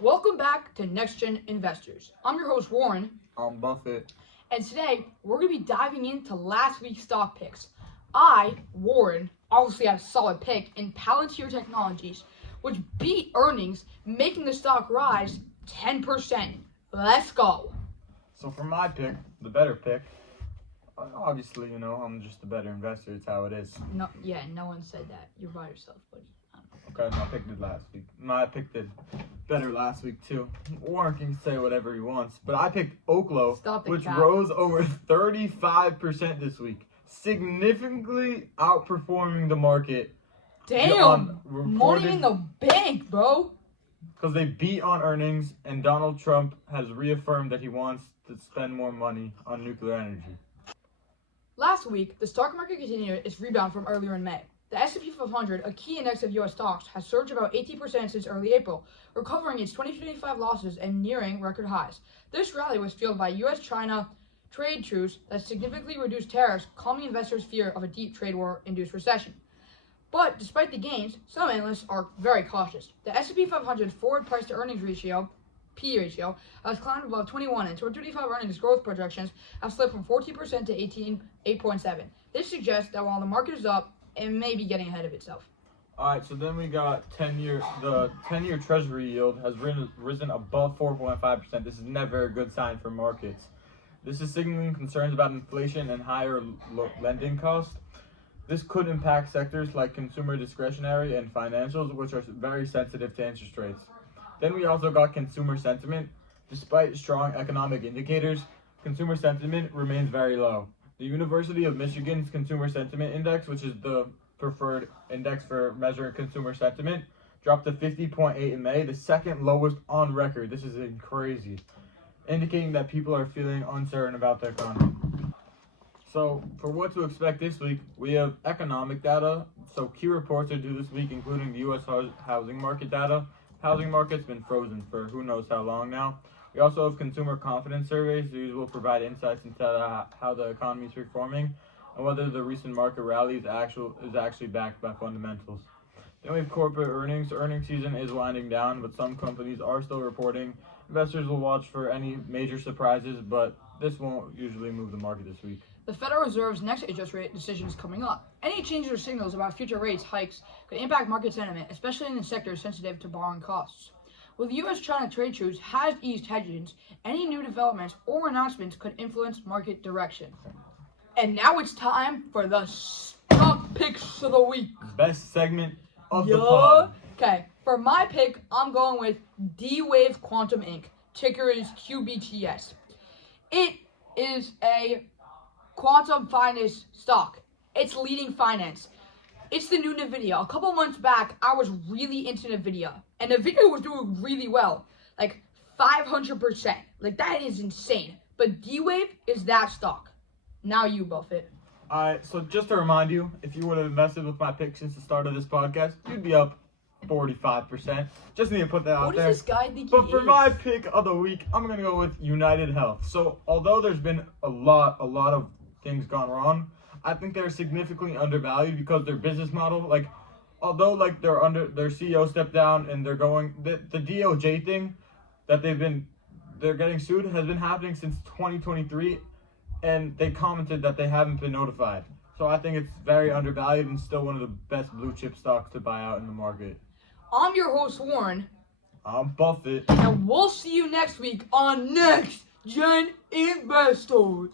Welcome back to NextGen Investors. I'm your host, Warren. I'm Buffett. And today, we're going to be diving into last week's stock picks. I, Warren, obviously had a solid pick in Palantir Technologies, which beat earnings, making the stock rise 10%. Let's go. So for my pick, the better pick, obviously, I'm just a better investor. It's how it is. No one said that. You're by yourself, buddy. Okay, my pick did last week. My pick did better last week, too. Warren can say whatever he wants, but I picked Oklo, which rose over 35% this week, significantly outperforming the market. Damn! Money in the bank, bro! Because they beat on earnings, and Donald Trump has reaffirmed that he wants to spend more money on nuclear energy. Last week, the stock market continued its rebound from earlier in May. The S&P 500, a key index of U.S. stocks, has surged about 18% since early April, recovering its 2025 losses and nearing record highs. This rally was fueled by U.S.-China trade truce that significantly reduced tariffs, calming investors' fear of a deep trade war-induced recession. But despite the gains, some analysts are very cautious. The S&P 500 forward price-to-earnings ratio, P ratio, has climbed above 21, and 2025 earnings growth projections have slipped from 14% to 8.7. This suggests that while the market is up, it may be getting ahead of itself. All right, so then we got the 10-year Treasury yield has risen above 4.5%. This is never a good sign for markets. This is signaling concerns about inflation and higher lending costs. This could impact sectors like consumer discretionary and financials, which are very sensitive to interest rates. Then we also got consumer sentiment. Despite strong economic indicators, consumer sentiment remains very low. The University of Michigan's Consumer Sentiment Index, which is the preferred index for measuring consumer sentiment, dropped to 50.8 in May, the second lowest on record. This is crazy, indicating that people are feeling uncertain about the economy. So, for what to expect this week, we have economic data. So, key reports are due this week, including the U.S. housing market data. Housing market's been frozen for who knows how long now. We also have consumer confidence surveys. These will provide insights into how the economy is performing and whether the recent market rally is actually backed by fundamentals. Then we have corporate earnings. Earnings season is winding down, but some companies are still reporting. Investors will watch for any major surprises, but this won't usually move the market this week. The Federal Reserve's next interest rate decision is coming up. Any changes or signals about future rates hikes could impact market sentiment, especially in the sectors sensitive to borrowing costs. While the U.S.-China trade truce has eased tensions, any new developments or announcements could influence market direction. And now it's time for the stock picks of the week. Best segment of the pod. Okay, for my pick, I'm going with D-Wave Quantum Inc. Ticker is QBTS. It is a quantum finance stock. It's leading finance. It's the new NVIDIA. A couple months back, I was really into NVIDIA. And NVIDIA was doing really well. Like 500%. Like that is insane. But D-Wave is that stock. Now you, Buffett. Alright, so just to remind you, if you would have invested with my pick since the start of this podcast, you'd be up 45%. Just need to put that out there. What does this guy think But for my pick of the week, I'm going to go with United Health. So although there's been a lot of things gone wrong, I think they're significantly undervalued because their business model, although their CEO stepped down and they're going, the DOJ thing that they're getting sued has been happening since 2023, and they commented that they haven't been notified. So I think it's very undervalued and still one of the best blue chip stocks to buy out in the market. I'm your host, Warren. I'm Buffett. And we'll see you next week on NextGen Investors.